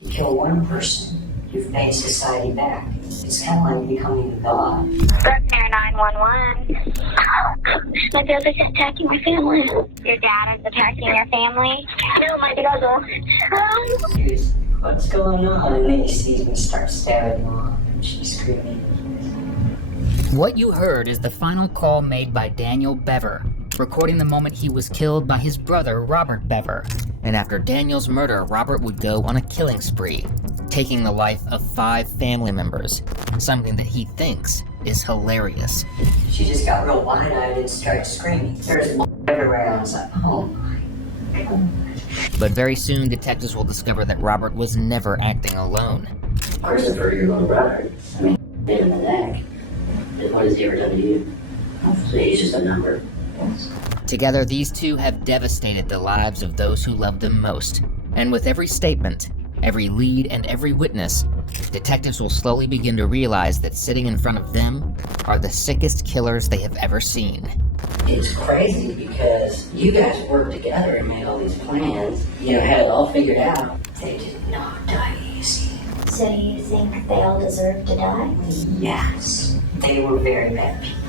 You kill one person, you've made society back. It's kind of like becoming a god. Broken 911. My brother's attacking my family. Your dad is attacking your family? No, my brother. What's going on? And then he sees me start stabbing mom, and she's screaming. What you heard is the final call made by Daniel Bever, recording the moment he was killed by his brother, Robert Bever. And after Daniel's murder, Robert would go on a killing spree, taking the life of 5 family members, something that he thinks is hilarious. She just got real wide-eyed and started screaming. There's everywhere, and I was like, oh my God. But very soon, detectives will discover that Robert was never acting alone. Christopher, your little brother, I mean, hit him in the neck. What has he ever done to you? So he's just a number. Together, these two have devastated the lives of those who loved them most. And with every statement, every lead, and every witness, detectives will slowly begin to realize that sitting in front of them are the sickest killers they have ever seen. It's crazy because you guys worked together and made all these plans. You know, had it all figured out. They did not die easy. So you think they all deserve to die? Yes, they were very bad people.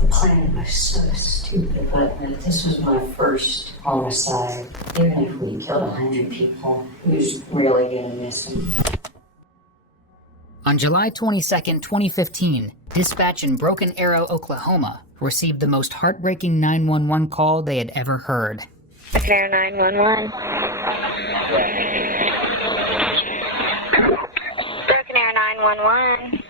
The plan was so stupid, but this was my first homicide. Even if we killed 100 people, who's really gonna miss them? On July 22nd, 2015, dispatch in Broken Arrow, Oklahoma, received the most heartbreaking 911 call they had ever heard. Broken Arrow 911. Broken Arrow 911.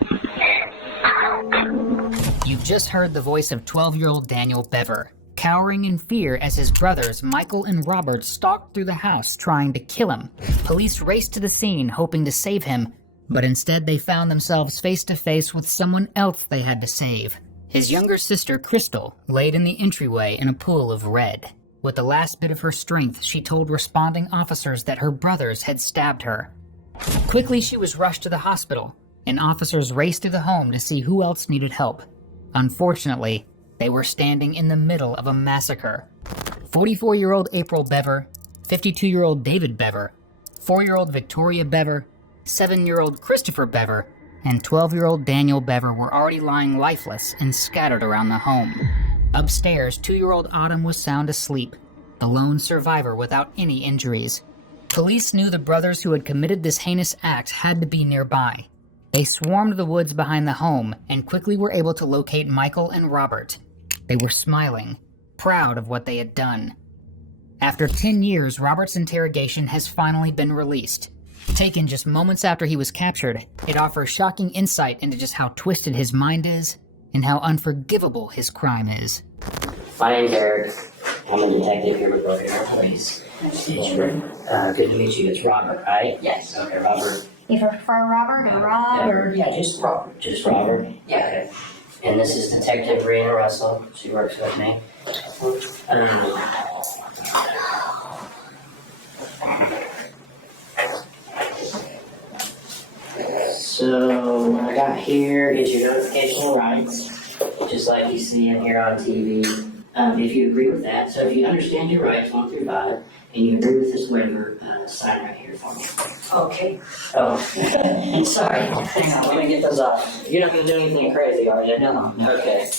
You've just heard the voice of 12-year-old Daniel Bever, cowering in fear as his brothers Michael and Robert stalked through the house trying to kill him. Police raced to the scene hoping to save him, but instead they found themselves face to face with someone else they had to save. His younger sister Crystal laid in the entryway in a pool of red. With the last bit of her strength, she told responding officers that her brothers had stabbed her. Quickly, she was rushed to the hospital, and officers raced to the home to see who else needed help. Unfortunately, they were standing in the middle of a massacre. 44-year-old April Bever, 52-year-old David Bever, 4-year-old Victoria Bever, 7-year-old Christopher Bever, and 12-year-old Daniel Bever were already lying lifeless and scattered around the home. Upstairs, 2-year-old Autumn was sound asleep, the lone survivor without any injuries. Police knew the brothers who had committed this heinous act had to be nearby. They swarmed the woods behind the home and quickly were able to locate Michael and Robert. They were smiling, proud of what they had done. After 10 years, Robert's interrogation has finally been released. Taken just moments after he was captured, it offers shocking insight into just how twisted his mind is and how unforgivable his crime is. My name's Eric. I'm a detective here with Broken Arrow Police. Nice to meet you. Good to meet you. It's Robert, right? Yes. Okay, Robert. You prefer Robert or Rob? Or, yeah, just Robert. Just Robert? Yeah. Okay. And this is Detective Brianna Russell. She works with me. So, what I got here is your notificational rights, just like you see in here on TV. If you agree with that, so if you understand your rights 1 through 5, and you agree with this waiver, sign right here for me. Okay. Oh, Sorry. Hang on, let me get those off. You're not gonna do anything crazy, are you? No. Okay.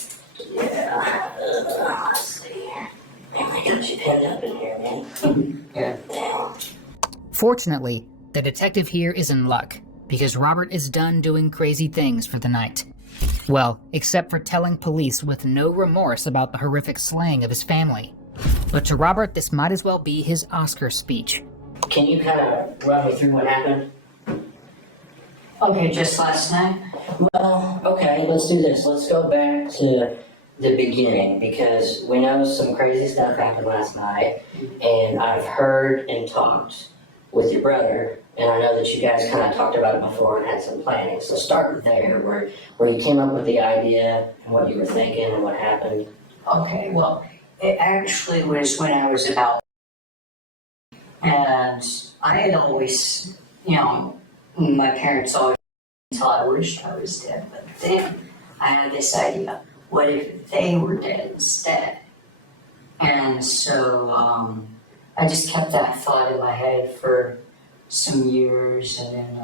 Yeah. Let's see. Man, I got you pinned up in here, man. Yeah. Fortunately, the detective here is in luck, because Robert is done doing crazy things for the night. Well, except for telling police with no remorse about the horrific slaying of his family. But to Robert, this might as well be his Oscar speech. Can you kind of run me through what happened? Okay, just last night? Well, okay, let's do this. Let's go back to the beginning, because we know some crazy stuff happened last night, and I've heard and talked with your brother, and I know that you guys kind of talked about it before and had some planning. So start there, where you came up with the idea and what you were thinking and what happened. Okay, well, it actually was when I was about, and I had always, my parents always thought I wished I was dead, but then I had this idea, what if they were dead instead? And so, I just kept that thought in my head for some years, and then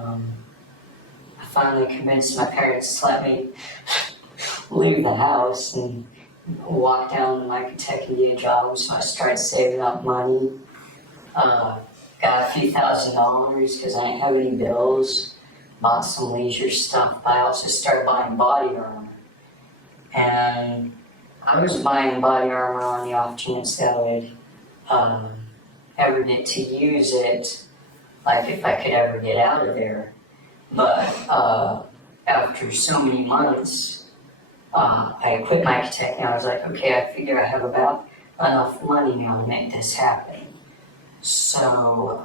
I finally convinced my parents to let me leave the house and walk down to my Kentucky to get a job. So I started saving up money. Got a few $1,000s because I didn't have any bills. Bought some leisure stuff, but I also started buying body armor. And I was buying body armor on the off chance that I would ever get to use it, like if I could ever get out of there. But after so many months, I quit my Kentucky and I was like, okay, I figure I have about enough money now to make this happen. So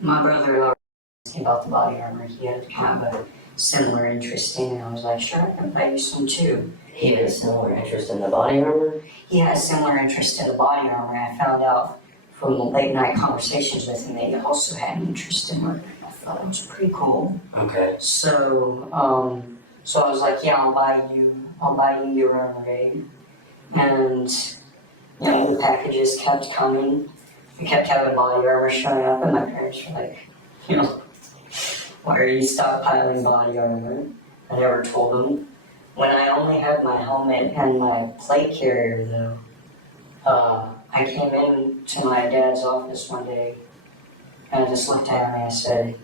my brother asked me about the body armor. He had kind of a similar interest in it. I was like, sure, I can buy you some too. He had a similar interest in the body armor? He had a similar interest in the body armor. I found out from late night conversations with him that he also had an interest in it. I thought it was pretty cool. Okay. So I was like, yeah, I'll buy you your armor, Dave. And you know, the packages kept coming. We kept having body armor showing up, and my parents were like, you know, why are you stockpiling body armor? I never told them. When I only had my helmet and my plate carrier, though, I came in to my dad's office one day, and I just looked at him and I said,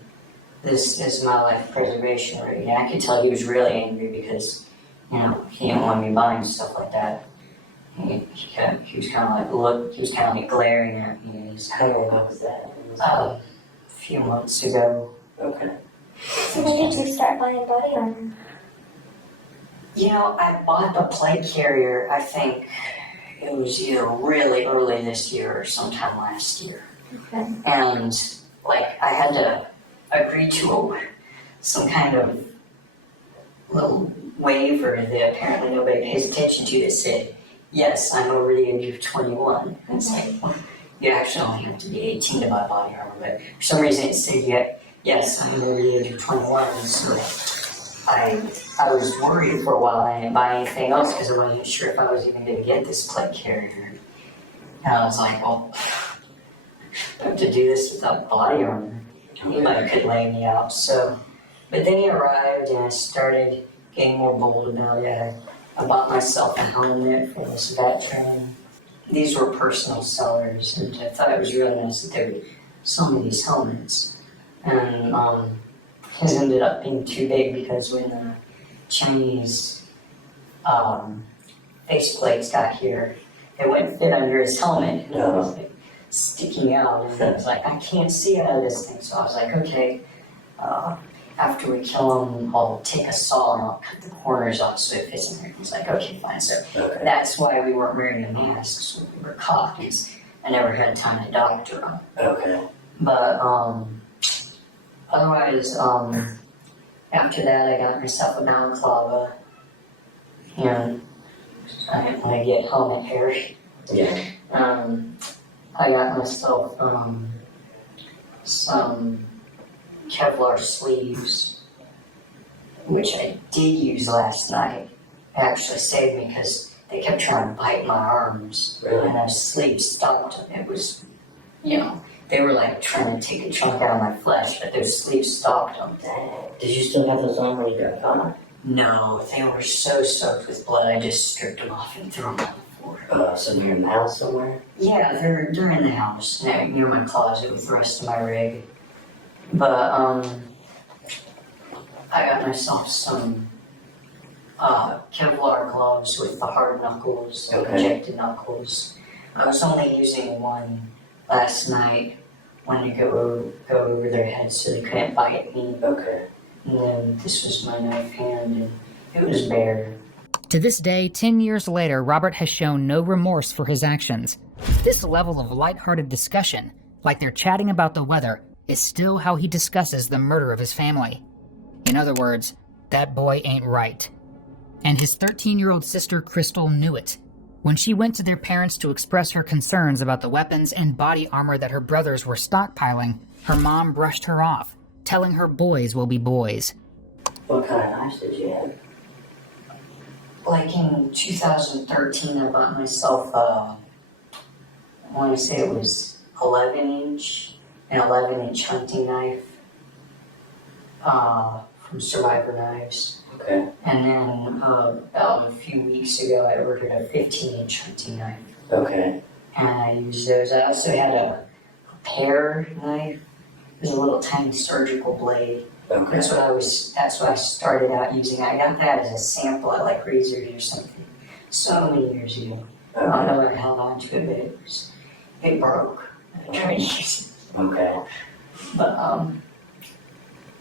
this is my life preservation rig. And I could tell he was really angry because, you know, he didn't want me buying stuff like that. He was kind of like glaring at me. How long ago was that? A few months ago. Okay. So when did you start buying body armor? You know, I bought the plate carrier, I think it was either really early this year or sometime last year. Okay. And, like, I had to agree to some kind of little waiver that apparently nobody pays attention to that said, yes, I'm over the age of 21. And it's like, well, you actually only have to be 18 to buy body armor, but for some reason it said, yes, I'm over the age of 21. And so I was worried for a while. I didn't buy anything else because I wasn't sure if I was even going to get this plate carrier. And I was like, well, I have to do this without body armor. He might could lay me out. So, but then he arrived and I started getting more bold about it. I bought myself a helmet for this veteran. These were personal sellers, and I thought it was really nice that there were so many of these helmets. And his ended up being too big because when the Chinese faceplates got here, it wouldn't fit under his helmet. And it was like sticking out, and I was like, I can't see out of this thing. So I was like, okay, after we kill him, I'll take a saw and I'll cut the corners off so it fits in there. He's like, okay, fine. So that's why we weren't wearing a mask, so we were caught, because I never had time to doctor him. Okay. But otherwise, after that, I got myself a balaclava, and I didn't want to get helmet hair. Yeah. I got myself some Kevlar sleeves, which I did use last night. It actually saved me because they kept trying to bite my arms, and those sleeves stopped them. It was, you know, they were like trying to take a chunk out of my flesh, but those sleeves stopped them. Did you still have those on when you got caught? No, they were so soaked with blood, I just stripped them off and threw them on the floor. So near the house somewhere? Yeah, they're in the house, near my closet with the rest of my rig. But, I got myself some Kevlar gloves with the hard knuckles, the projected knuckles. I was only using one last night when to go over their heads so they couldn't bite me. Okay. And then this was my knife hand, and it was bare. To this day, 10 years later, Robert has shown no remorse for his actions. This level of lighthearted discussion, like they're chatting about the weather, is still how he discusses the murder of his family. In other words, that boy ain't right. And his 13-year-old sister Crystal knew it. When she went to their parents to express her concerns about the weapons and body armor that her brothers were stockpiling, her mom brushed her off, telling her boys will be boys. What kind of knives did you have? Like in 2013, I bought myself want to say it was 11-inch, an 11-inch hunting knife from Survivor Knives. Okay. And then about a few weeks ago, I ordered a 15-inch hunting knife. Okay. And I used those. I also had a pear knife. It was a little tiny surgical blade. Okay. That's what I started out using. I got that as a sample at like Razors or something so many years ago. I don't know where I held on to it, but it broke. I tried to use it. Okay. But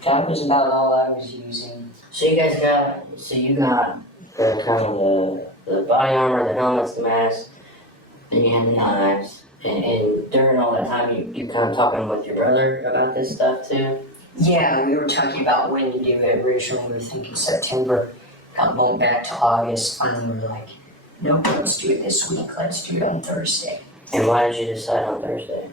that was about all I was using. So you got the kind of the body armor, the helmets, the mask, and you had the knives. And during all that time, you kind of talking with your brother about this stuff too? Yeah, we were talking about when to do it. Originally, we were thinking September. Got bumped back to August. Finally, we were like, nope, let's do it this week. Let's do it on Thursday. And why did you decide on Thursday?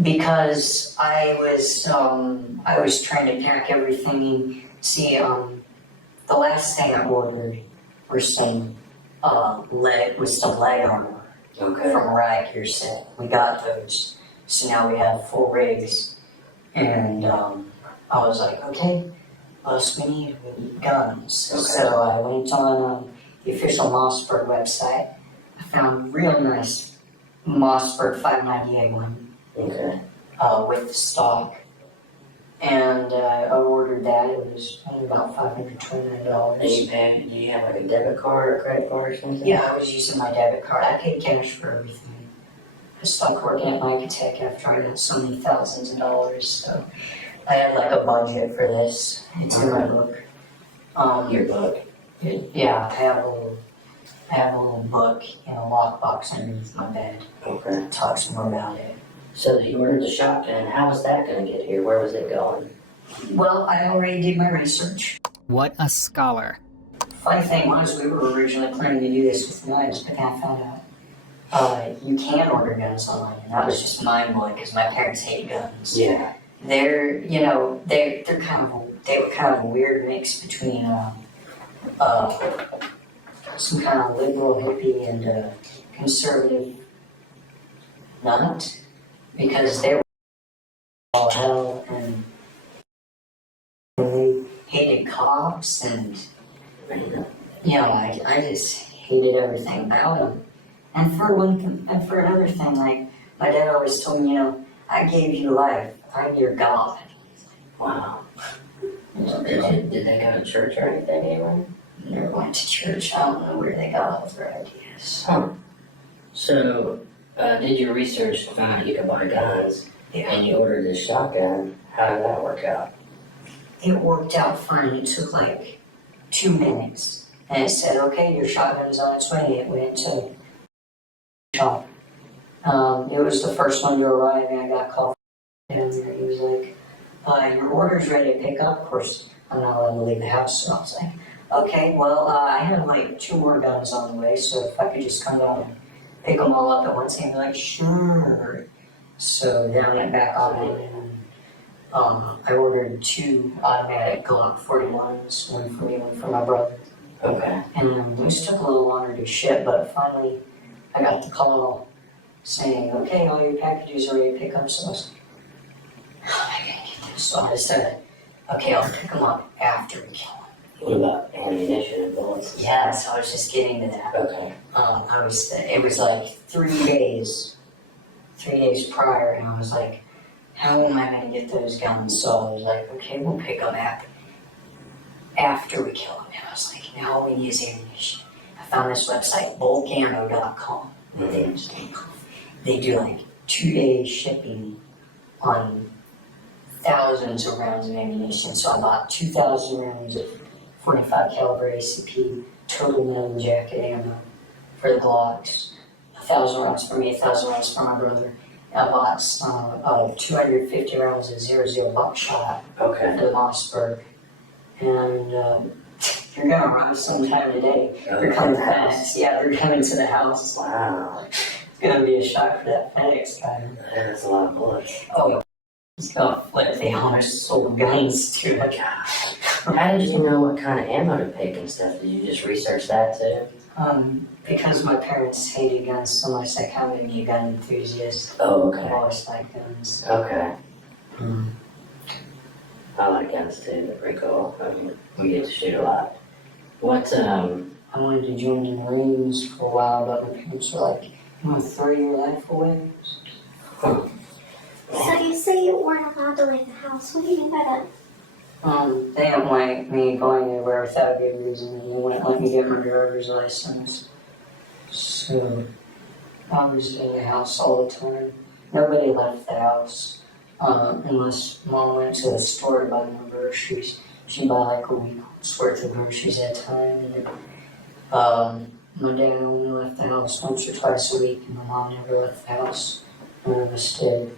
Because I was trying to pack everything in. See, the last thing I ordered were some leg armor Okay. from a riot gear set. We got those, so now we have full rigs. And I was like, okay, what else we need guns. Okay. So I went on the official Mossberg website. I found a real nice Mossberg 598 one. Okay. With the stock. And I ordered that. It was only about $529. And you paid, do you have like a debit card or credit card or something? Yeah, I was using my debit card. I paid cash for everything. I stopped working at Micatech after I got so many thousands of dollars. So I had like a budget for this. It's in my book. Your book? Yeah, I have a little book in a lockbox underneath my bed. Okay. It talks more about it. So you ordered the shotgun. How was that going to get here? Where was it going? Well, I already did my research. What a scholar. Funny thing was, we were originally planning to do this with knives, but then I found out you can order guns online, and that was just mind-blowing because my parents hate guns. Yeah. They were kind of a weird mix between some kind of liberal hippie and conservative nut, because they were all hell and they hated cops and I just hated everything about them. And for another thing, like my dad always told me, I gave you life. I'm your God. Wow. Did they go to church or anything anyway? Never went to church. I don't know where they got all their ideas. Huh. So, did your research find out you could buy guns, Yeah. and you ordered this shotgun? How did that work out? It worked out fine. It took like 2 minutes. And it said, okay, your shotgun's on its way. It went to the shop. It was the first one to arrive, and I got called down there. He was like, your order's ready to pick up. Of course, I'm not allowed to leave the house, so I was like, okay, well, I have like 2 more guns on the way, so if I could just come down and pick them all up at once, and be like, sure. So then I went back on it, and I ordered 2 automatic Glock 41s, one for me, one for my brother. Okay. And those took a little longer to ship, but finally I got the call saying, okay, all your packages are ready to pick up. So I was like, how am I going to get this? So I said, okay, I'll pick them up after we kill them. What about ammunition and bullets? Yeah, so I was just getting to that. Okay. It was like 3 days prior, and I was like, how am I going to get those guns? So I was like, okay, we'll pick them after we kill them. And I was like, now all we need is ammunition. I found this website, bulkammo.com. They do like 2-day shipping on thousands of rounds of ammunition. So I bought 2,000 rounds of 45 caliber ACP, total metal jacket ammo for the Glocks. 1,000 rounds for me, 1,000 rounds for my brother. I bought 250 rounds of 00 buckshot Okay. for the Mossberg. And you're gonna run sometime today. They're coming fast. Yeah, they're coming to the house. Wow. It's gonna be a shock for that FedEx guy. That's a lot of bullets. Oh, he's gonna flip the honest sold guns to it. How did you know what kind of ammo to pick and stuff? Did you just research that too? Because my parents hated guns so much, they kind of made me a gun enthusiast. Oh, I've okay. always liked guns. Okay. I like guns too, they're pretty cool. We get to shoot a lot. What, I wanted to join the Marines for a while, but my parents were like, you want to throw your life away? So you say you weren't allowed to leave the house. What do you mean by that? They didn't like me going anywhere without a good reason, and they wouldn't let me get my driver's license. So I was in the house all the time. Nobody left the house, unless Mom went to the store to buy more groceries. She'd buy like a week's worth of groceries at a time, and then, my dad only left the house once or twice a week, and my mom never left the house. None of us did.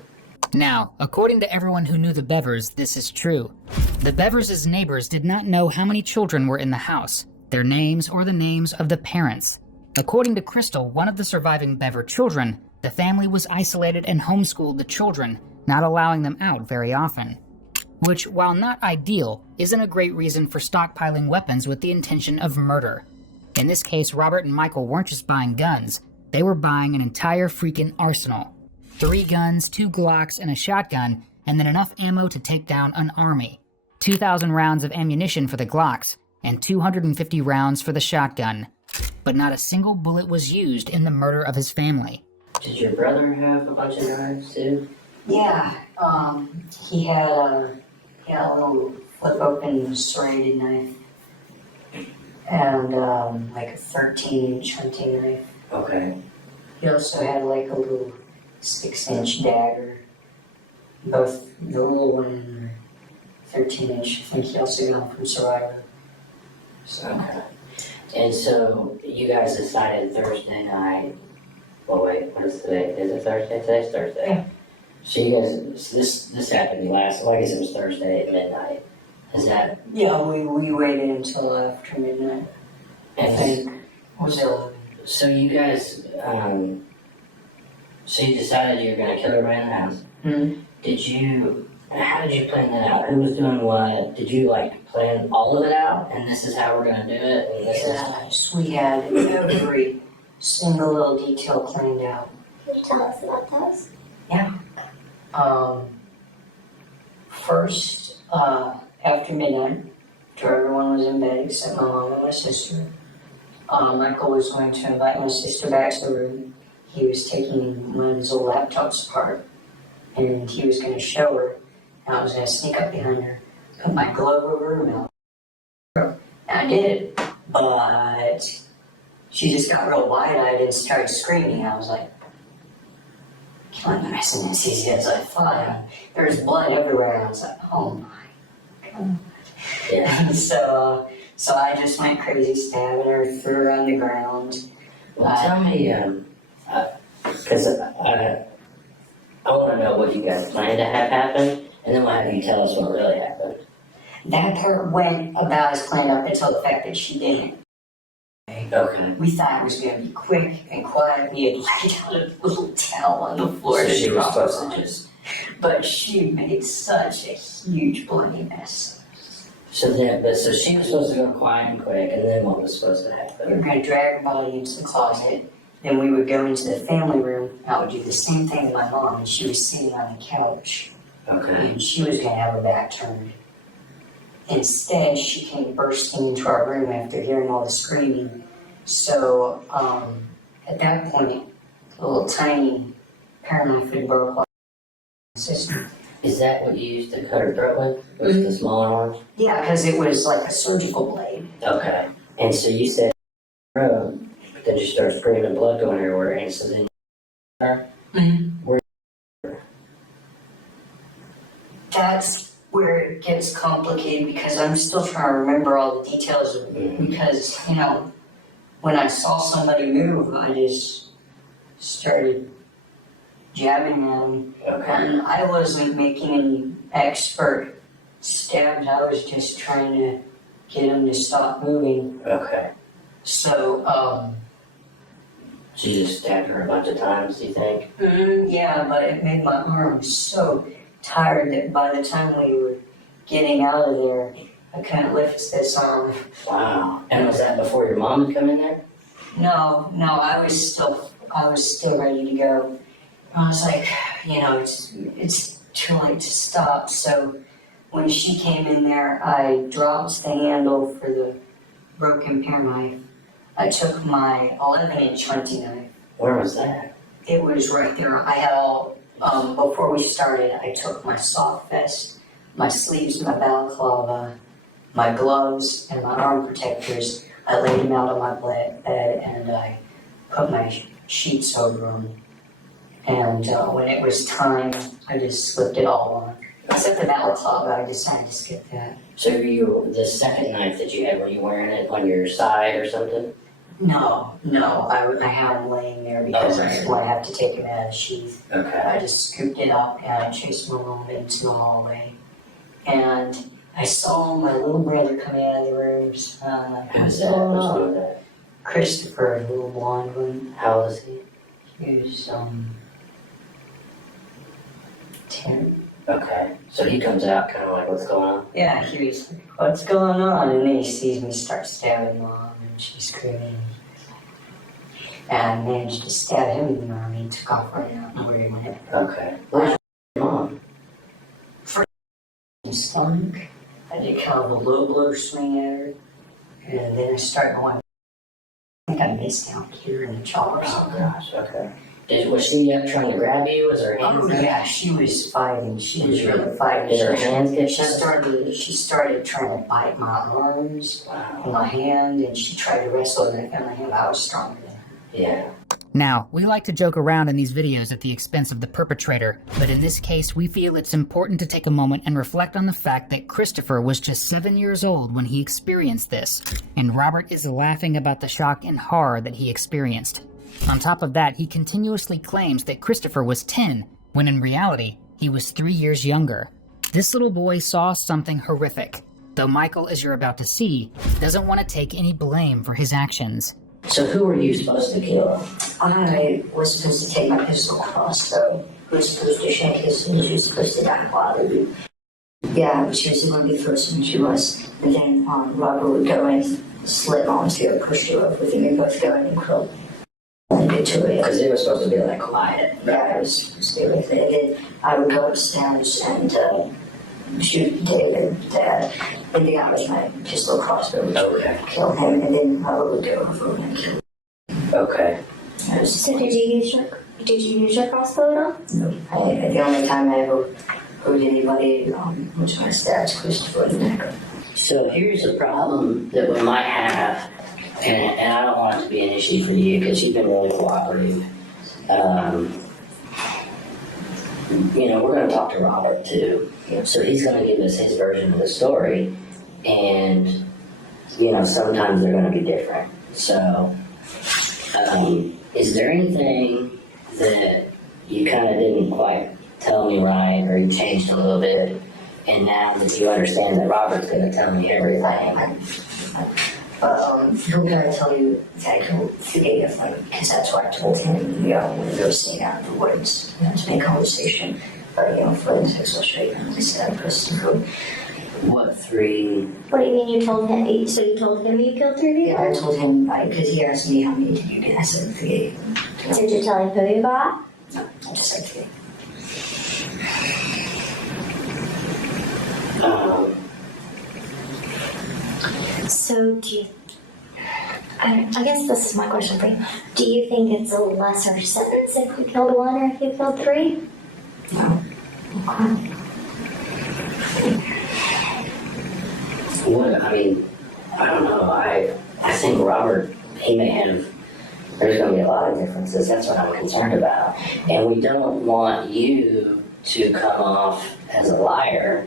Now, according to everyone who knew the Bevers, this is true. The Bevers' neighbors did not know how many children were in the house, their names, or the names of the parents. According to Crystal, one of the surviving Bever children, the family was isolated and homeschooled the children, not allowing them out very often. Which, while not ideal, isn't a great reason for stockpiling weapons with the intention of murder. In this case, Robert and Michael weren't just buying guns, they were buying an entire freaking arsenal. 3 guns, 2 Glocks, and a shotgun, and then enough ammo to take down an army. 2,000 rounds of ammunition for the Glocks, and 250 rounds for the shotgun. But not a single bullet was used in the murder of his family. did your brother have a bunch of knives too? Yeah, he had a little flip open serrated knife and like a 13-inch hunting knife. Okay. He also had like a little 6-inch dagger, both the little one and the 13-inch. I think he also got them from Survivor. So. Okay. And so you guys decided Thursday night. Well, wait, what is today? Is it Thursday? Today's Thursday. Yeah. So you guys, this happened last. Well, I guess it was Thursday at midnight. Is that? Yeah, we waited until after midnight. I think. Was it 11? So you guys, so you decided you were gonna kill everybody in the house. Mm-hmm. How did you plan that out? Who was doing what? Did you like plan all of it out? And this is how we're gonna do it. And this is. Yes, we had every single little detail planned out. Can you tell us about those? First, after midnight, after everyone was in bed except my mom and my sister, Michael was going to invite my sister back to the room. He was taking one of his old laptops apart, and he was going to show her, and I was going to sneak up behind her, put my glove over her mouth. And I did, but she just got real wide-eyed and started screaming. I was like, killing the rest of this easy as I thought. There was blood everywhere, and I was like, oh my god. Yeah. So I just went crazy stabbing her, threw her on the ground. Well, tell me, because I want to know what you guys planned to have happen, and then we'll have you tell us what really happened. That part went about as planned up until the fact that she didn't. Okay. We thought it was going to be quick and quiet. We had laid out a little towel on the floor. So she was dropped supposed on to it. just. But she made such a huge bloody mess. So she was supposed to go quiet and quick, and then what was supposed to We were happen? going to drag her body into the closet. Then we would go into the family room. I would do the same thing to my mom, and she was sitting on the couch. Okay. And she was going to have her back turned. Instead, she came bursting into our room after hearing all the screaming. So, at that point, the little tiny paramount broke like my sister. Is that what you used to cut her throat with? Was the smaller one? Yeah, because it was like a surgical blade. Okay. And so you said throat, but then she started screaming, blood going everywhere, and so then That's where it gets complicated because I'm still trying to remember all the details of it. Because, when I saw somebody move, I just started jabbing them. Okay. And I wasn't making any expert stabs, I was just trying to get them to stop moving. Okay. So, So you just stabbed her a bunch of times, do you think? yeah, but it made my arm so tired that by the time we were getting out of there, I couldn't lift this arm. Wow. And was that before your mom had come in there? No, I was still ready to go. I was like, it's too late to stop. So when she came in there, I dropped the handle for the broken pear knife. I took my 11-inch hunting knife. Where was that? It was right there. I had all, before we started, I took my soft vest, my sleeves, my balaclava, my gloves, and my arm protectors. I laid them out on my bed and I put my sheets over them. And when it was time, I just slipped it all on. Except the balaclava, I decided to skip that. So the second knife that you had, were you wearing it on your side or something? No, I had them laying there because I have to take them out of the sheath. Okay. I just scooped it up and I chased my mom into the hallway. And I saw my little brother coming out of the rooms. Who's that? What's wrong with that? Christopher, the little blonde one. How old is he? He was 10. Okay. So he comes out kind of like, what's going on? Yeah, he was like, what's going on? And then he sees me start stabbing mom and she's screaming. And I managed to stab him in the arm and he took off right out and where he went. Okay. Where's your mom? Stomach. I did kind of a low blow swing at her. And then I started going, I think I missed out here in the jaw or Oh something. gosh, okay. Was she trying to grab you? Was her hands Oh yeah, she was fighting. She was really fighting. Did her hands get She started trying to bite my arms, Wow. my hand, and she tried to wrestle and I found my hand. I was stronger than her. Yeah. Now, we like to joke around in these videos at the expense of the perpetrator, but in this case, we feel it's important to take a moment and reflect on the fact that Christopher was just 7 years old when he experienced this, and Robert is laughing about the shock and horror that he experienced. On top of that, he continuously claims that Christopher was 10, when in reality, he was 3 years younger. This little boy saw something horrific, though Michael, as you're about to see, doesn't want to take any blame for his actions. So who were you supposed to kill? I was supposed to take my pistol crossbow. I was supposed to shank his and she was supposed to die quietly. Yeah, she was going to be the first one she was. And then Robert would go and slip onto her, push her up with him, and both go in and curl. And get to it. Because it was supposed to be like quiet. Yeah, I was supposed to be with it. And then I would go upstairs and shoot David, Dad, and then I was my pistol crossbow Okay. kill him, and then I would go over and kill him. Okay. So did you use your crossbow at all? No, the only time I ever hurt anybody was my stabs Christopher in the neck. So here's the problem that we might have, and I don't want it to be an issue for you because you've been really cooperative. We're going to talk to Robert too. So he's going to give us his version of the story, and sometimes they're going to be different. So, is there anything that you kind of didn't quite tell me right, or you changed a little bit, and now that you understand that Robert's going to tell me everything? Who can I tell you that I killed Dave? Because that's what I told him, when we were sitting out in the woods, to make conversation. But, forensics will show you, I said, Christopher. What 3? What do you mean you told him? So you told him you killed 3 people? Yeah, I told him, because he asked me how many did you get. I said 3. Did you tell him who you got? No, I just said 3. So do you, I guess this is my question for you. Do you think it's a lesser sentence if you killed 1 or if you killed 3? No. I don't know. I think Robert, he may have, there's going to be a lot of differences. That's what I'm concerned about. And we don't want you to come off as a liar.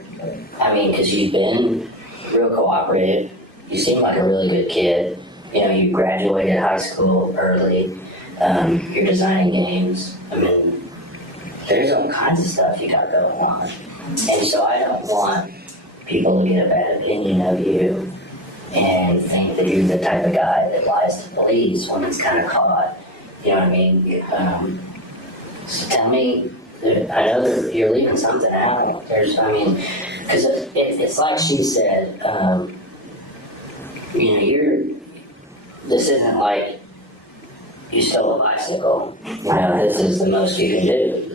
Because you've been real cooperative. You seem like a really good kid. You graduated high school early. You're designing games. There's all kinds of stuff you got going on. And so I don't want people to get a bad opinion of you and think that you're the type of guy that lies to police when it's kind of caught. You know what I mean? So tell me, I know that you're leaving something out. Because it's like she said, this isn't like you stole a bicycle. This is the most you can do.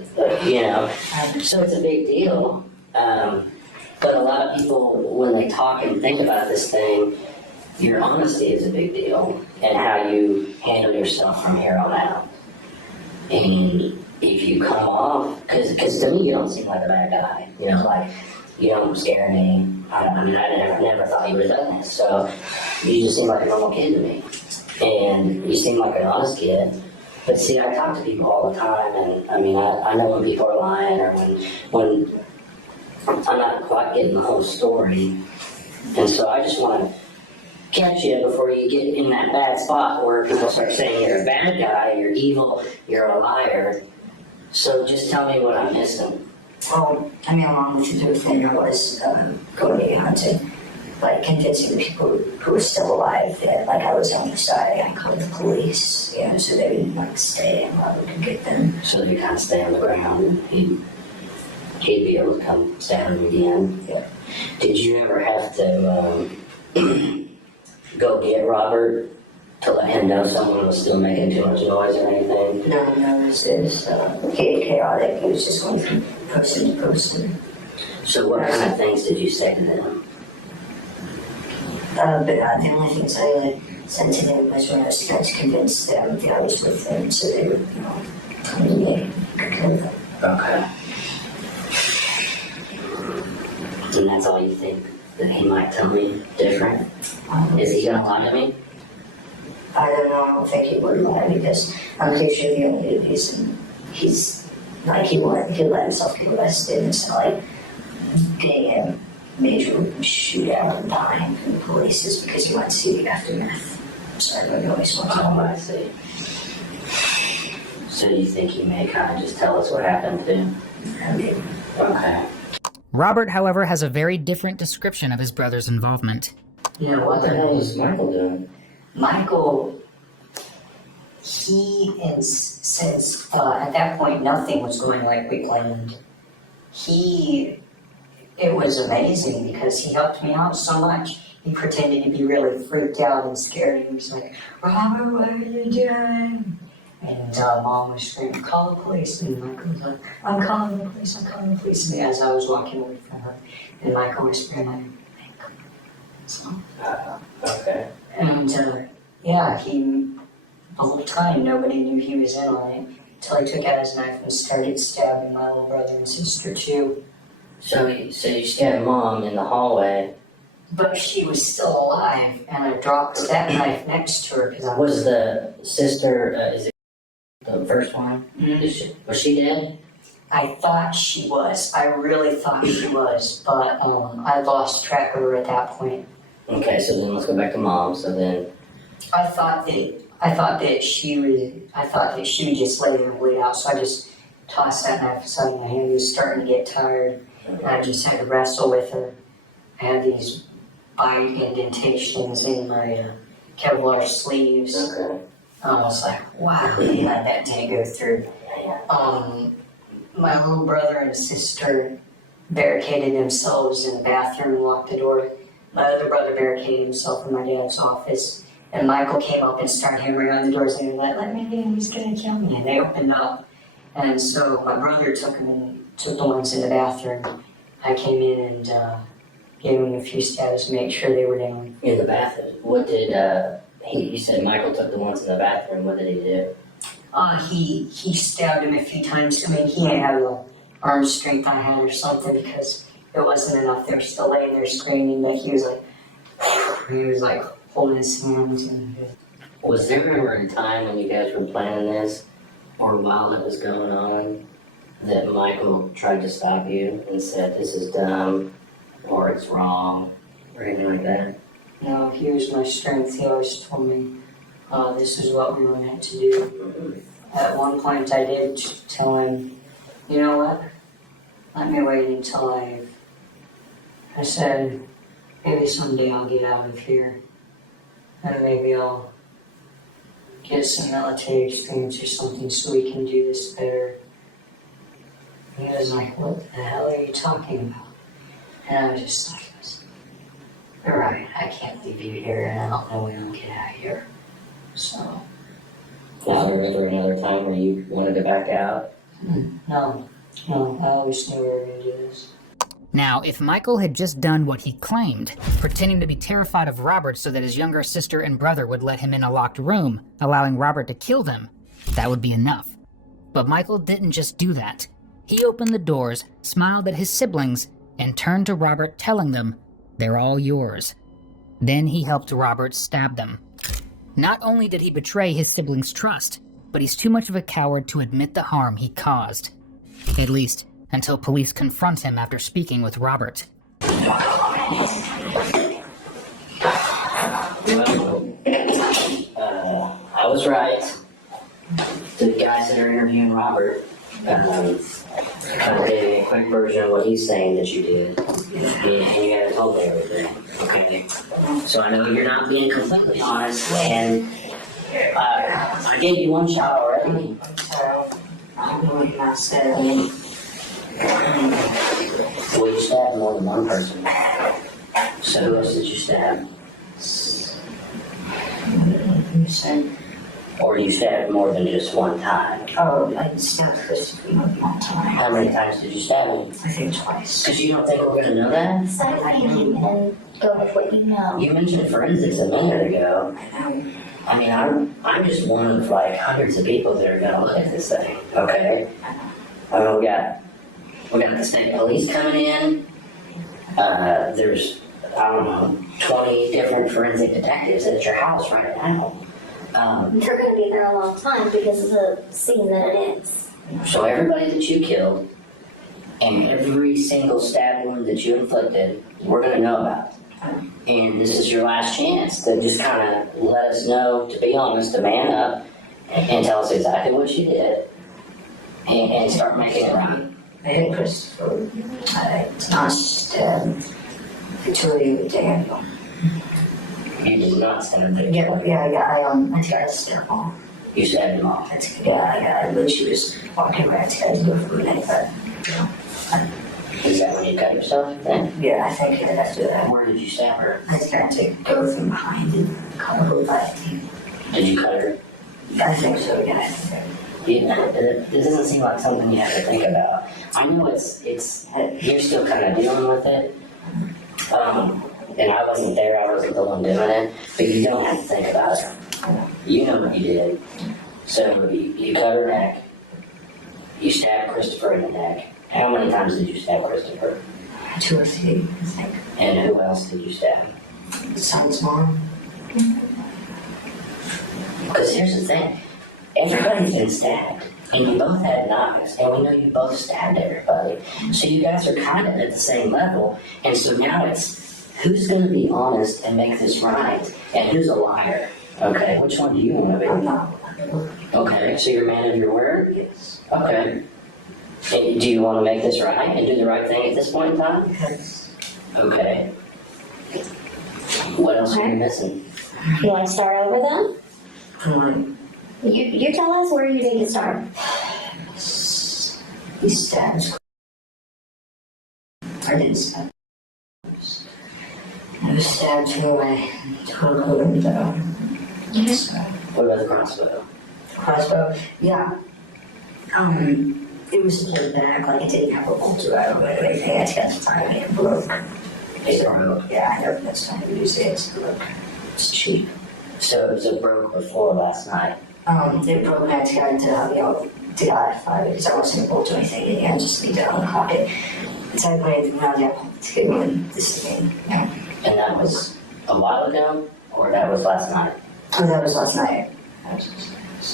So it's a big deal. But a lot of people, when they talk and think about this thing, your honesty is a big deal, and how you handle yourself from here on out. And if you come off, because to me you don't seem like a bad guy. You don't scare me. I never thought you would have done this. So you just seem like a normal kid to me, and you seem like an honest kid. But see, I talk to people all the time, and I know when people are lying, or when I'm not quite getting the whole story. And so I just want to catch you before you get in that bad spot where people start saying you're a bad guy, you're evil, you're a liar. So just tell me what I'm missing. Well, along with the thing was going hunting, convincing the people who were still alive that I was on the side. I called the police, so they didn't stay and Robert could get them. So you kind of stay on the ground, and he'd be able to come stab him again. Yeah. Did you ever have to go get Robert to let him know someone was still making too much noise or anything? No, it was chaotic. It was just going from person to person. So what kind of things did you say to them? But the only things I said to them was when I was trying to convince them that I was with them, so they would, come to me and kill them. Okay. And that's all you think that he might tell me different? Is he gonna lie to me? I don't know. I don't think he would lie because I'm pretty sure the only reason he's he let himself get arrested instead of getting a major shootout and dying from the police is because he wanted to see the aftermath. So I don't always want to know. I see. So you think he may kind of just tell us what happened to him? Okay. Okay. Robert, however, has a very different description of his brother's involvement. Yeah, What the hell is Michael doing? Michael, since at that point nothing was going like we planned, it was amazing because he helped me out so much. He pretended to be really freaked out and scared. He was like, Robert, what are you doing? And Mom was screaming, call the police. And Michael was like, I'm calling the police. And as I was walking away from her, and Michael was screaming, so, Okay. and he, the whole time, nobody knew he was in on it until he took out his knife and started stabbing my little brother and sister too. So you stabbed Mom in the hallway. But she was still alive, and I dropped that knife next to her because I Was the sister, is it the first one? Was she dead? I thought she was. I really thought she was, but I lost track of her at that point. Okay, so then let's go back to Mom. So then, I thought that she would just lay there and bleed out. So I just tossed that knife aside. My hand was starting to get tired, and I just had to wrestle with her. I had these bite indentations in my Kevlar sleeves. okay. I was like, wow, that didn't go through. My little brother and sister barricaded themselves in the bathroom and locked the door. My other brother barricaded himself in my dad's office. And Michael came up and started hammering on the doors and they were like, let me in, he's gonna kill me. And they opened up. And so my brother took the ones in the bathroom. I came in and gave him a few stabs to make sure they were down. In the bathroom. What did, you said Michael took the ones in the bathroom. What did he do? He stabbed him a few times. I mean, he didn't have the arm strength I had or something because it wasn't enough. They were still laying there screaming, but he was like holding his hands. And Was there ever a time when you guys were planning this, or while it was going on, that Michael tried to stop you and said, this is dumb, or it's wrong, or anything like that? no, he was my strength. He always told me this is what we were meant to do. At one point I did tell him, you know what, let me wait until I said, maybe someday I'll get out of here. And maybe I'll get some military experience or something so we can do this better. And he was like, what the hell are you talking about? And I was just like, you're right, I can't leave you here and I don't know when I'll get out of here. So Now or ever another time where you wanted to back out? No, I always knew we were gonna do this. Now, if Michael had just done what he claimed, pretending to be terrified of Robert so that his younger sister and brother would let him in a locked room, allowing Robert to kill them, that would be enough. But Michael didn't just do that. He opened the doors, smiled at his siblings, and turned to Robert, telling them, "They're all yours." Then he helped Robert stab them. Not only did he betray his siblings' trust, but he's too much of a coward to admit the harm he caused. At least, until police confront him after speaking with Robert. I was right. The guys that are interviewing Robert kind of gave me a quick version of what he's saying that you did. And you haven't told me everything. Okay. So I know you're not being completely honest, and I gave you one shot already. I'm going to say, Well, you stabbed more than one person. So who else did you stab? you said, Or you stabbed more than just one time? oh, I stabbed Christopher one time. How many times did you stab him? I think twice. Because you don't think we're going to know that? Start thinking and go with what you know. You mentioned forensics a minute ago. I mean, I'm just one of like hundreds of people that are going to look at this thing, okay? I mean, we got the state police coming in. There's, I don't know, 20 different forensic detectives at your house right now. They're going to be there a long time because of the scene that it is. So everybody that you killed and every single stab wound that you inflicted, we're going to know about. And this is your last chance to just kind of let us know, to be honest, to man up and tell us exactly what you did and start making it right. I hate Christopher. I not stabbed Victoria with Daniel. You did not send him. Yeah, I tried to stab him. You stabbed him off. Yeah, when she was walking around, I tried to go for a minute, but, Is that when you cut yourself then? yeah, I think after that, Where did you stab her? I tried to go from behind and call her back. Did you cut her? I think so, yeah. It doesn't seem like something you have to think about. I know it's you're still kind of dealing with it. And I wasn't there, I wasn't the one doing it, but you don't have to think about it. You know what you did. So you cut her neck, you stabbed Christopher in the neck. How many times did you stab Christopher? 2 or 3, I think. And who else did you stab? Son's mom. Because here's the thing, everybody's been stabbed, and you both had knives, and we know you both stabbed everybody. So you guys are kind of at the same level, and so now it's who's going to be honest and make this right, and who's a liar. Okay, which one do you want to I'm be? not. Okay, so you're a man of your word? Yes. Okay. And do you want to make this right and do the right thing at this point in time? Because Okay. What else are you missing? You want to start over then? um, You tell us where you need to start. he stabs. I didn't stab. I was stabbed through my toe window. Yes. What about the crossbow? Crossbow, yeah. It was pulled back, like it didn't have a bolt to it. I don't know anything. I just got the time and it broke. It broke. Yeah, I never got time to use it. It's broke. It's cheap. So it was a broke before last night. It broke when I got into, to clarify it because I wasn't able to do anything. And I just need to unlock it. So I played around that too and this thing. Yeah. And that was a while ago? Or that was last night? Oh, that was last night.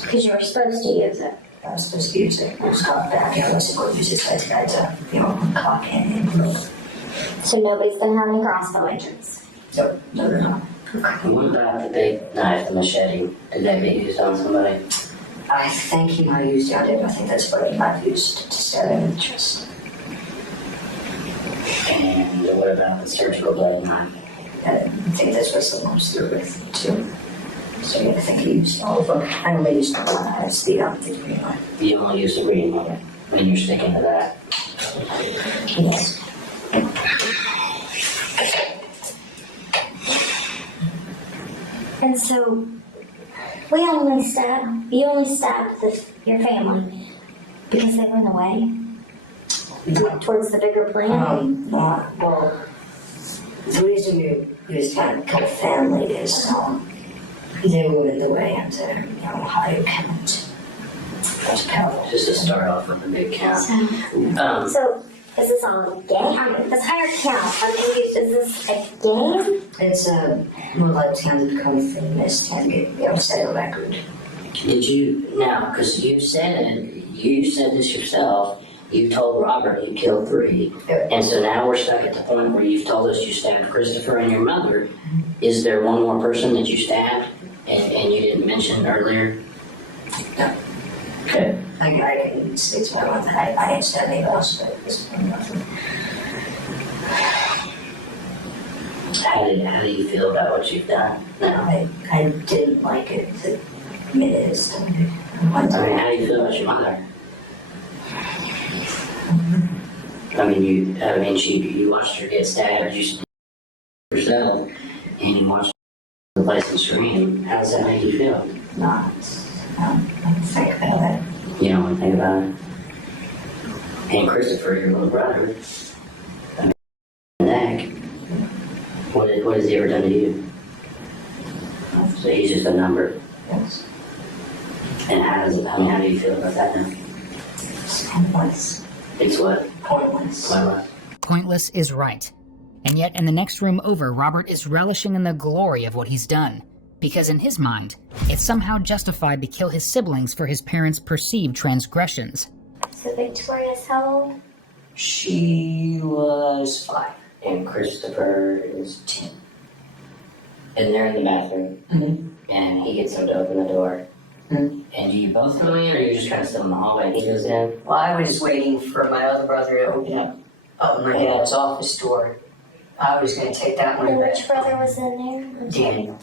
Because you were supposed to use it. I was supposed to use it. I was caught back. I wasn't going to use it. So I tried to, unlock it and it broke. So nobody's going to have any crossbow injuries. So, no. What about the big knife, the machete? Did that get used on somebody? I think he might have used it. I think that's what he might have used to stab him in the chest. And what about the surgical blade knife? I think that's what someone was through with, too. So, yeah, I think he used all of them. I only used one. I speed up the green one. You only use the green one, and you're sticking to that. Yes. And so, you only stabbed your family because they went away towards the bigger plan. Well, the reason we was trying to cut family is, they moved away into, high count. Just to start off with a big count. So is this on game? This higher count, is this a game? It's more like time to come from this time to set a record. Did you, now, because you said this yourself, you told Robert you killed 3. And so now we're stuck at the point where you've told us you stabbed Christopher and your mother. Is there one more person that you stabbed and you didn't mention earlier? No. Okay. I can stick to my mouth. I ain't stabbed anybody else, but this one nothing. How do you feel about what you've done? No, I didn't like it. I mean, it is one I mean, time. how do you feel about your mother? You watched her get stabbed, you stabbed yourself, and you watched the place and scream. How does that make you feel? Not. I don't think about it. You don't want to think about it. And Christopher, your little brother, Nick, what has he ever done to you? So he's just a number. Yes. And how do you feel about that now? It's pointless. It's what? Pointless. Pointless. Pointless is right. And yet, in the next room over, Robert is relishing in the glory of what he's done. Because in his mind, it's somehow justified to kill his siblings for his parents' perceived transgressions. So Victoria's how old? She was 5. And Christopher is 10. And they're in the bathroom. Mm-hmm. And he gets them to open the door. Mm-hmm. And do you both go in, or you just kind of still in the hallway and he goes in? Well, I was waiting for my other brother to open up my dad's office door. I was going to take that one And back. which brother was in there? Daniel.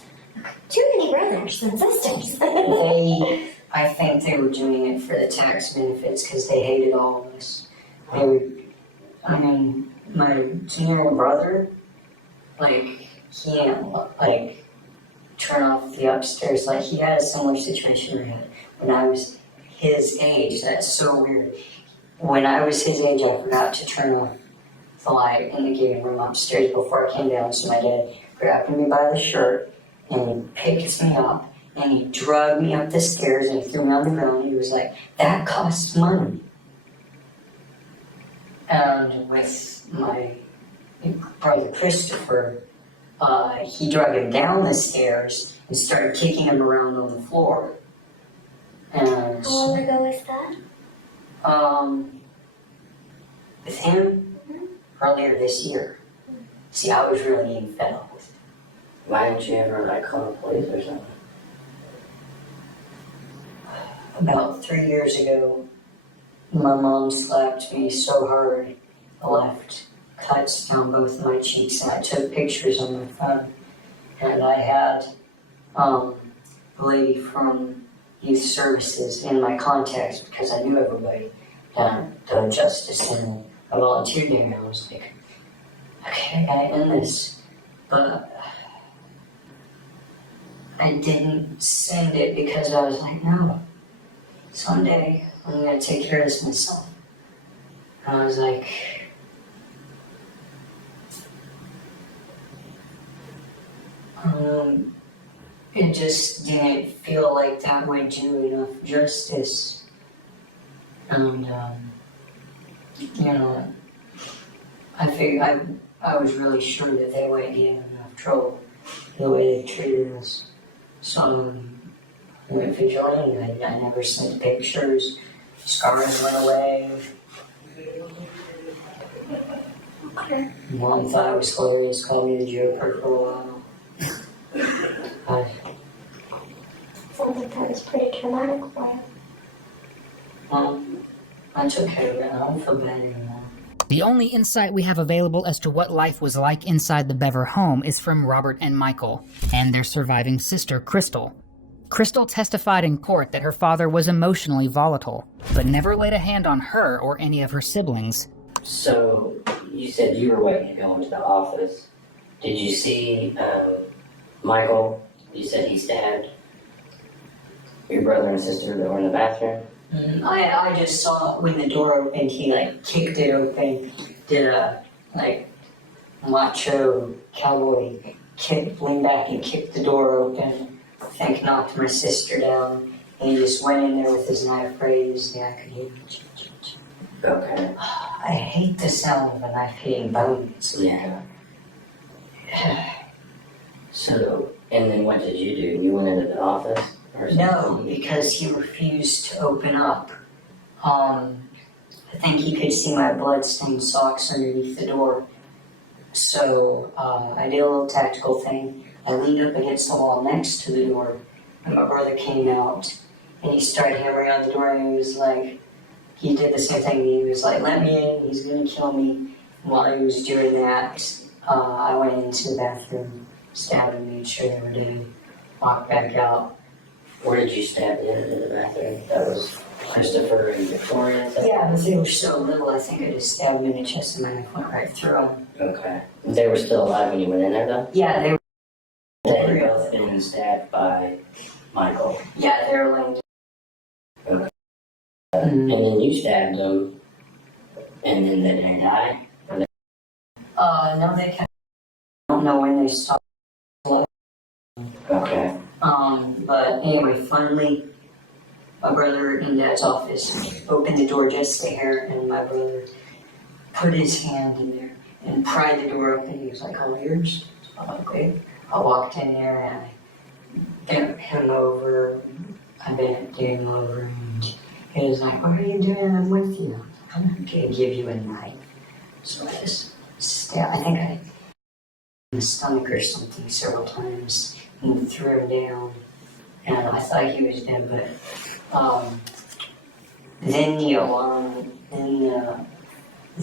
Too many brothers and sisters. I think they were doing it for the tax benefits because they hated all of us. My junior brother, he didn't, turn off the upstairs. He had a similar situation I had when I was his age. That's so weird. When I was his age, I forgot to turn off the light in the game room upstairs before I came down. So my dad grabbed me by the shirt and he picked me up and he dragged me up the stairs and threw me on the ground. He was like, "That costs money." And with my brother Christopher, he dragged him down the stairs and started kicking him around on the floor. And How long ago was that? with him, earlier this year. See, I was really getting fed up with it. Why didn't you ever call the police or something? About 3 years ago, my mom slapped me so hard, I left cuts down both my cheeks, and I took pictures on my phone. And I had a lady from youth services in my contacts because I knew everybody down at Justice, and I volunteered there. And I was like, okay, I gotta end this. But I didn't send it because I was like, no, someday I'm gonna take care of this myself. And I was like, it just didn't feel like that would do enough justice. And, I figured I was really sure that they wouldn't get in enough trouble the way they treated us. So I went vigilante. I never sent pictures. Scars went away. Okay. Mom thought it was hilarious, called me the Joker for a while. Sounds like that was pretty traumatic for you. I took care of it. I don't feel bad anymore. The only insight we have available as to what life was like inside the Bever home is from Robert and Michael, and their surviving sister, Crystal. Crystal testified in court that her father was emotionally volatile, but never laid a hand on her or any of her siblings. So, you said you were waiting to go into the office. Did you see Michael? You said he stabbed Your brother and sister that were in the bathroom? I just saw when the door opened, he like kicked it open, did a like macho cowboy kick, leaned back and kicked the door open. I think knocked my sister down. And he just went in there with his knife raised. Yeah, I could hear it. Okay. I hate the sound of a knife hitting bones. Yeah. So, and then what did you do? You went into the office? Or No, something? because he refused to open up. I think he could see my blood-stained socks underneath the door. So I did a little tactical thing. I leaned up against the wall next to the door, and my brother came out, and he started hammering on the door, and he was like, he did the same thing. He was like, let me in, he's gonna kill me. While he was doing that, I went into the bathroom, stabbed him, made sure they were dead, walked back out. Where did you stab in the bathroom? That was Christopher and Victoria? Yeah, because they were so little, I think I just stabbed him in the chest and my knife went right through them. Okay. They were still alive when you went in there, though? Yeah, they were. They had both been stabbed by Michael. Yeah, they were like. And then you stabbed them, and then they didn't die? No, they kept. I don't know when they stopped. Okay. But anyway, finally, my brother in Dad's office opened the door just a hair, and my brother put his hand in there and pried the door open. He was like, "All yours." So I'm like, "Wait." I walked in there and I bent him over. I bent him over, and he was like, "What are you doing? I'm with you." I'm not gonna give you a knife. So I just stabbed. I think I hit him in the stomach or something several times and threw him down. And I thought he was dead, but then the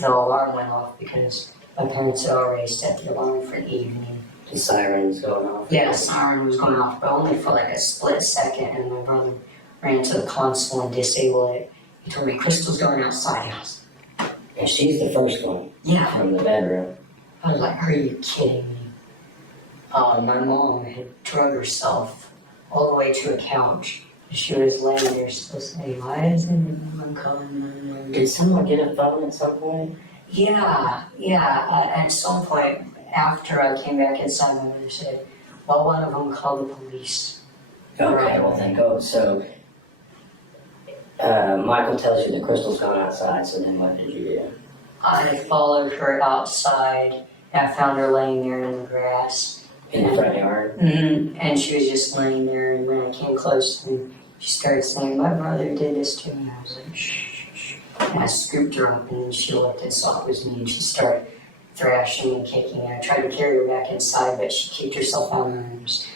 alarm went off because my parents had already set the alarm for the evening. The siren's going off? Yeah, the siren was going off, but only for like a split second, and my brother ran to the console and disabled it. He told me, "Crystal's going outside." I was And she's the first one yeah. from the bedroom. I was like, "Are you kidding me?" My mom had drug herself all the way to a couch. She was laying there still saying, "Why isn't anyone calling?" Did someone get a phone at some point? Yeah. At some point after I came back inside, my mother said, "Well, one of them called the police." Okay, well then go. So, Michael tells you that Crystal's gone outside, so then what did you do? I followed her outside, and I found her laying there in the grass. In the front yard? And she was just laying there, and when I came close to me, she started saying, "My brother did this to me." I was like, "Shh, shh, shh." And I scooped her up, and then she looked and saw it was me, and she started thrashing and kicking. And I tried to carry her back inside, but she kicked herself out of my arms,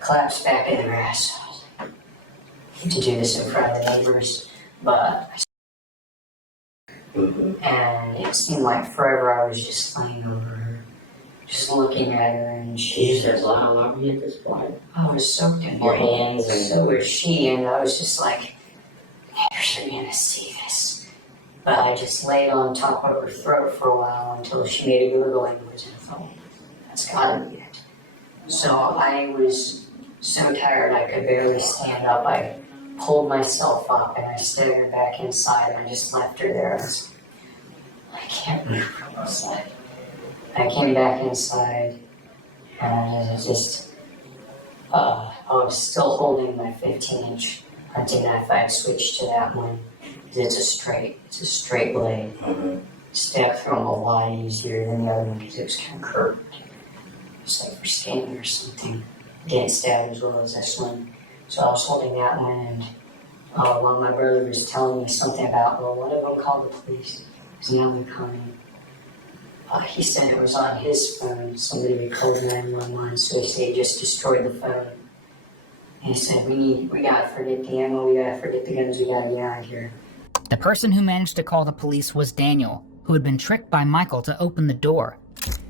collapsed back in the grass. I was like, I hate to do this in front of the neighbors, but and it seemed like forever I was just laying over her, just looking at her, and She says, "Wow, are we at this point?" I was soaked in Your blood. hands and So was she, and I was just like, neighbors are gonna see this. But I just laid on top of her throat for a while until she made a gurgling noise, and I thought, that's gotta be it. So I was so tired I could barely stand up. I pulled myself up and I staggered back inside and I just left her there. I can't move from inside. I came back inside and I just, I was still holding my 15-inch hunting knife. I had switched to that one. It's a straight blade. Stab through them a lot easier than the other one because it was kind of curved. It's like for skinning or something. Didn't stab as well as this one. So I was holding that one, and while my brother was telling me something about, well, one of them called the police. There's another coming. He said it was on his phone. Somebody had called 911, so he said he just destroyed the phone. And he said, we gotta forget the ammo, we gotta forget the guns, we gotta get out of here. The person who managed to call the police was Daniel, who had been tricked by Michael to open the door.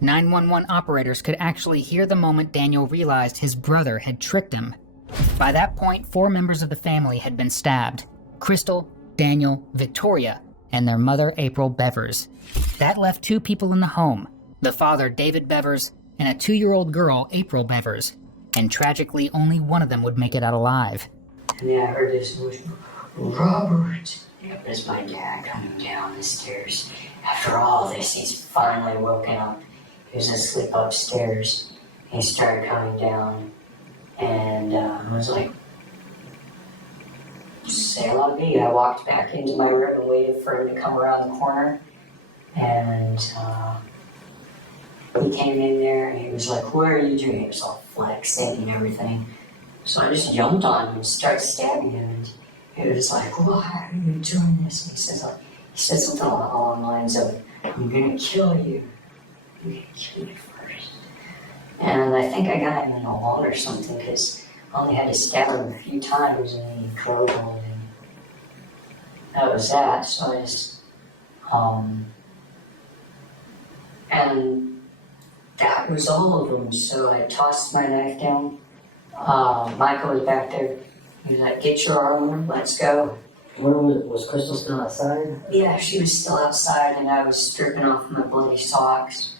911 operators could actually hear the moment Daniel realized his brother had tricked him. By that point, 4 members of the family had been stabbed: Crystal, Daniel, Victoria, and their mother, April Bevers. That left 2 people in the home: the father, David Bevers, and a 2-year-old girl, April Bevers. And tragically, only one of them would make it out alive. And then I heard this voice, Robert. It was my dad coming down the stairs. After all this, he's finally woken up. He was asleep upstairs. He started coming down, and I was like, "C'est la vie." I walked back into my room and waited for him to come around the corner, and he came in there and he was like, "What are you doing?" He was all flexing and everything. So I just jumped on him and started stabbing him, and he was like, "Why are you doing this?" And he said something along the lines of, "I'm gonna kill you. I'm gonna kill you first." And I think I got him in a wall or something, because I only had to stab him a few times and he drove on, and that was that. So I just, and that was all of them. So I tossed my knife down. Michael was back there. He was like, "Get your armor, let's go." Where was Crystal still outside? Yeah, she was still outside, and I was stripping off my bloody socks.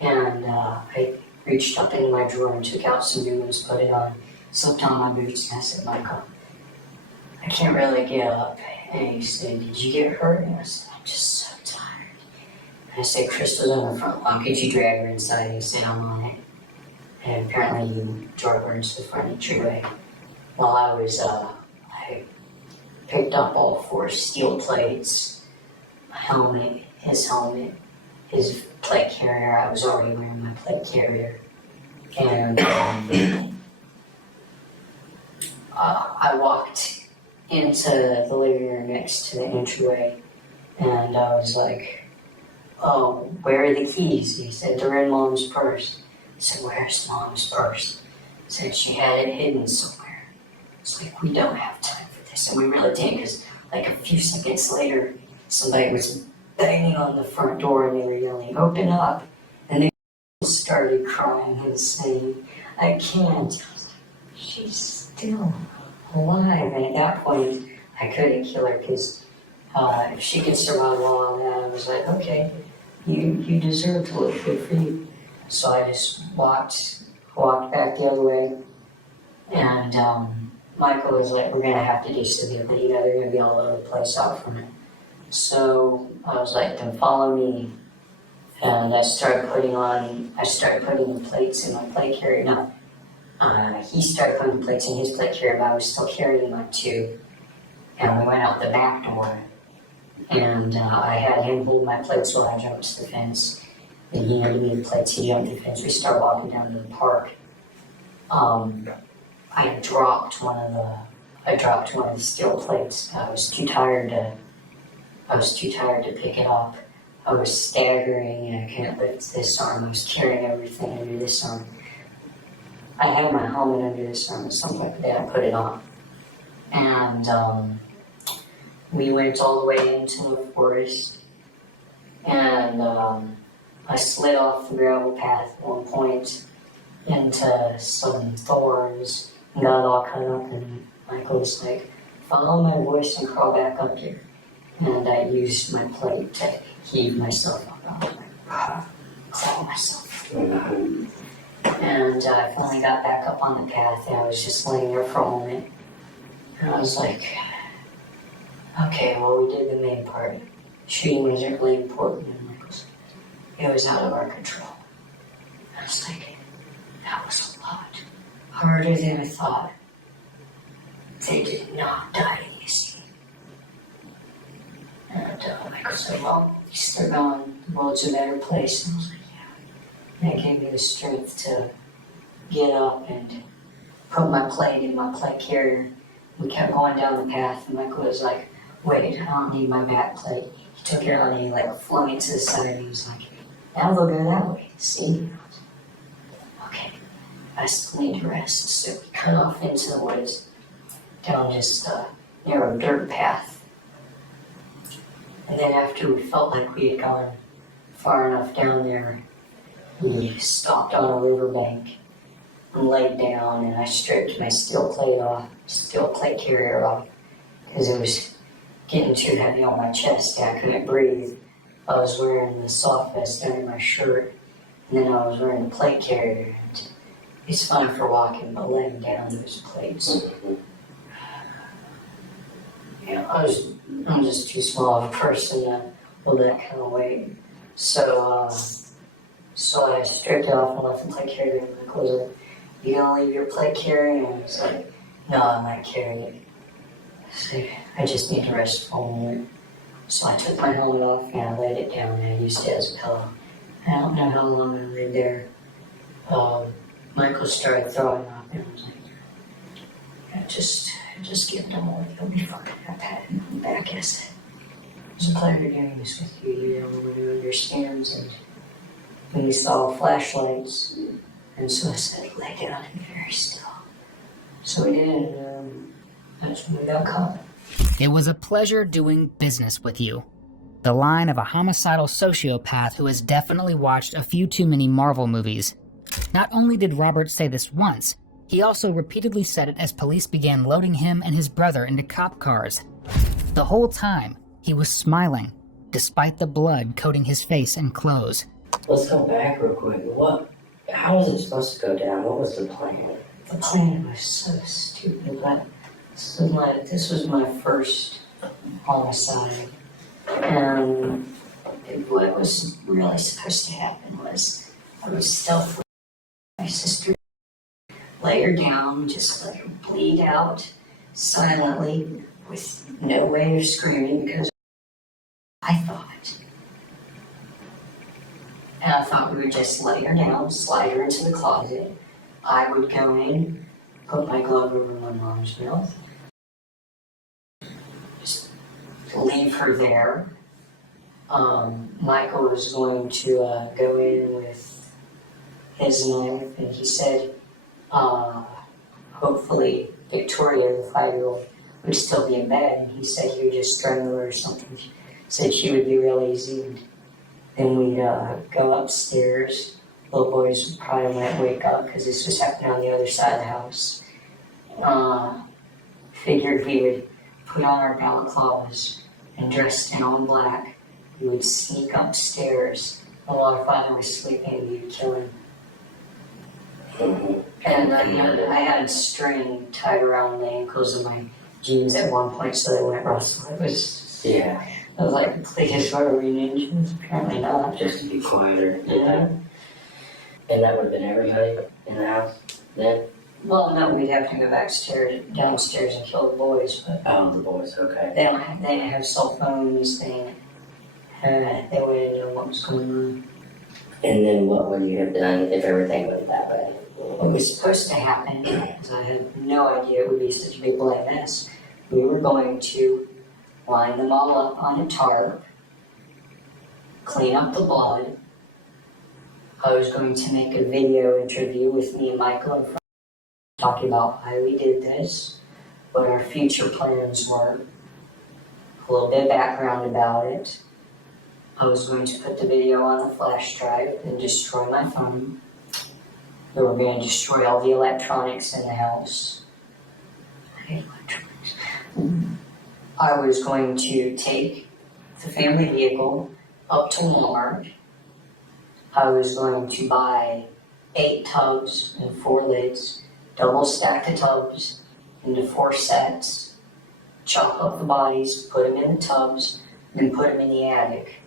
And I reached up into my drawer and took out some new ones, put it on, slipped on my boots, and I said, "Michael, I can't really get up." And he said, "Did you get hurt?" And I said, "I'm just so tired." And I said, "Crystal's on the front lawn. Could you drag her inside?" And he said, "I'm on it." And apparently he drove her into the front entryway. While I was, I picked up all 4 steel plates, my helmet, his plate carrier. I was already wearing my plate carrier. And I walked into the living room next to the entryway, and I was like, "Oh, where are the keys?" He said, "They're in Mom's purse." I said, "Where's Mom's purse?" He said, "She had it hidden somewhere." It's like, we don't have time for this. And we really didn't, because like a few seconds later, somebody was banging on the front door and they were yelling, "Open up." And they started crying and saying, "I can't." She's still alive. And at that point, I couldn't kill her, because if she could survive all of that, I was like, okay, you deserve to live. Good for you. So I just walked back the other way, and Michael was like, "We're gonna have to do civilian, they're gonna be all over the place out from it." So I was like, "Then follow me." And I started putting the plates in my plate carrier. No, he started putting the plates in his plate carrier, but I was still carrying mine too. And we went out the back door, and I had him hold my plates while I jumped to the fence. And he handed me the plates, he jumped the fence, we started walking down to the park. I dropped one of the steel plates. I was too tired to pick it up. I was staggering and I couldn't lift this arm. I was carrying everything under this arm. I had my helmet under this arm at some point, but then I put it on. And we went all the way into the forest, and I slid off the gravel path at one point into some thorns, got all cut up, and Michael was like, "Follow my voice and crawl back up here." And I used my plate to heave myself up. I was like, claw myself. And I finally got back up on the path, and I was just laying there for a moment. And I was like, okay, well, we did the main part. Shooting wasn't really important. And Michael's like, it was out of our control. I was like, that was a lot harder than I thought. They did not die in this scene. And Michael said, well, at least they're gone. The world's a better place. And I was like, yeah. And it gave me the strength to get up and put my plate in my plate carrier. We kept going down the path, and Michael was like, wait, I don't need my back plate. He took it out and he like flung it to the side, and he was like, now we'll go that way. See? Okay. I still need to rest. So we cut off into the woods, down just a narrow dirt path. And then after we felt like we had gone far enough down there, we stopped on a riverbank and laid down, and I stripped my steel plate carrier off, because it was getting too heavy on my chest and I couldn't breathe. I was wearing the soft vest under my shirt, and then I was wearing the plate carrier. And it's fine for walking, but laying down those plates, I'm just too small of a person to hold that kind of weight. So I stripped it off and left the plate carrier. Michael was like, "You gonna leave your plate carrier?" And I was like, "No, I might carry it. So I just need to rest for a moment." So I took my helmet off and I laid it down and I used it as a pillow. I don't know how long I laid there. Michael started throwing up and I was like, "Yeah, just give it a moment, you'll be fine." I patted him on the back and I said, "It's a pleasure doing this with you, you know, one who understands." And we saw flashlights, and so I said, "Lay down and be very still." So we did, and that's when we got caught. It was a pleasure doing business with you. The line of a homicidal sociopath who has definitely watched a few too many Marvel movies. Not only did Robert say this once, he also repeatedly said it as police began loading him and his brother into cop cars. The whole time, he was smiling, despite the blood coating his face and clothes. Let's go back real quick. How was it supposed to go down? What was the plan? The plan was so stupid, but this was my first homicide. And what was really supposed to happen was I was stealthily my sister, lay her down, just let her bleed out silently with no way of screaming because I thought we would just lay her down, slide her into the closet. I would go in, put my glove over my mom's mouth, just leave her there. Michael was going to go in with his knife, and he said, hopefully Victoria, the 5-year-old, would still be in bed, and he said he would just strangle her or something. He said she would be real easy. And then we'd go upstairs. Little boys probably might wake up because this was happening on the other side of the house. Figured we would put on our balaclavas and dressed in all black. We would sneak upstairs. While our father was sleeping, we'd kill him. And I had a string tied around the ankles of my jeans at one point so they wouldn't rustle. It was, Yeah. I was like, "Please, why are we ninjas?" Apparently not. Just to be quieter. Yeah. And that would have been everybody in the house then? Well, no, we'd have to go downstairs and kill the boys, but Oh, the boys, okay. they didn't have cell phones, they wouldn't know what was going on. And then what would you have done if everything went that way? What was supposed to happen, because I had no idea it would be such a big bloody mess, we were going to line them all up on a tarp, clean up the blood. I was going to make a video interview with me and Michael and talking about why we did this, what our future plans were, a little bit of background about it. I was going to put the video on the flash drive and destroy my phone. We were going to destroy all the electronics in the house. I hate electronics. I was going to take the family vehicle up to Walmart. I was going to buy 8 tubs and 4 lids, double stack the tubs into 4 sets, chop up the bodies, put them in the tubs, and put them in the attic.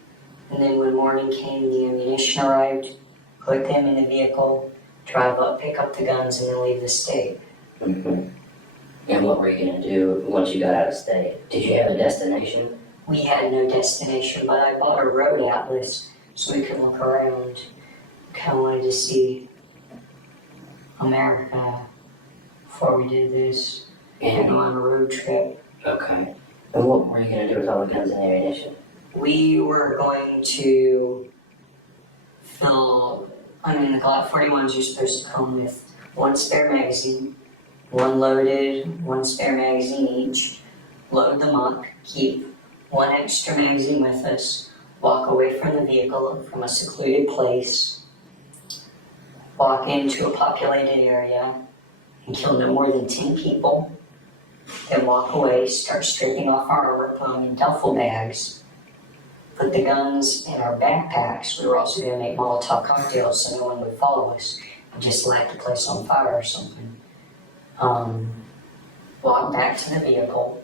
And then when morning came, the ammunition arrived, put them in the vehicle, drive up, pick up the guns, and then leave the state. Mm-hmm. And what were you going to do once you got out of state? Did you have a destination? We had no destination, but I bought a road atlas so we could look around. Kind of wanted to see America before we did this and go on a road trip. Okay. And what were you going to do with all the guns and ammunition? We were going to the Glock 41s, you're supposed to come with 1 spare magazine, 1 loaded, 1 spare magazine each. Load them up, keep 1 extra magazine with us, walk away from the vehicle from a secluded place, walk into a populated area, and kill no more than 10 people, then walk away, start stripping off our armor, put them in duffel bags, put the guns in our backpacks. We were also going to make Molotov cocktails so no one would follow us and just light the place on fire or something. Walk back to the vehicle,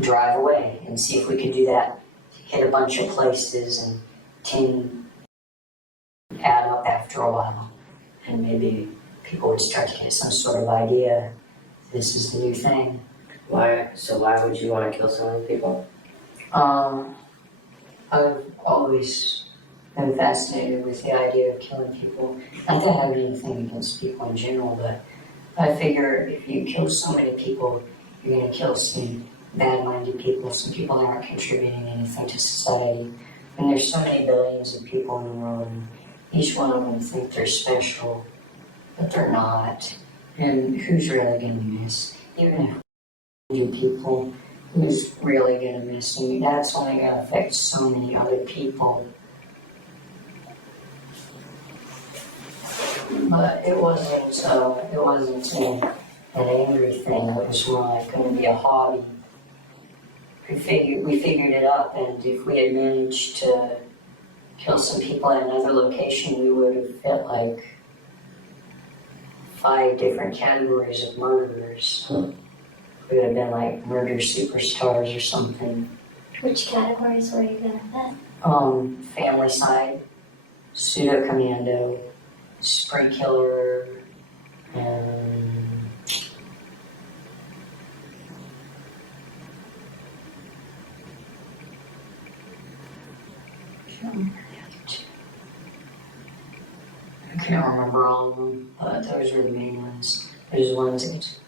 drive away and see if we could do that. Hit a bunch of places and 10 add up after a while. And maybe people would start to get some sort of idea this is the new thing. Why would you want to kill so many people? I've always been fascinated with the idea of killing people. Not that I have anything against people in general, but I figure if you kill so many people, you're going to kill some bad-minded people, some people that aren't contributing anything to society. And there's so many billions of people in the world, and each one of them think they're special, but they're not. And who's really going to miss? Even if you people, who's really going to miss you? That's only going to affect so many other people. But it wasn't an angry thing. It was more like going to be a hobby. We figured it up, and if we had managed to kill some people at another location, we would have fit like 5 different categories of murderers. We would have been like murder superstars or something. Which categories were you gonna fit? Family side, pseudo commando, spree killer, and I can't remember all of them, but those were the main ones. Those ones that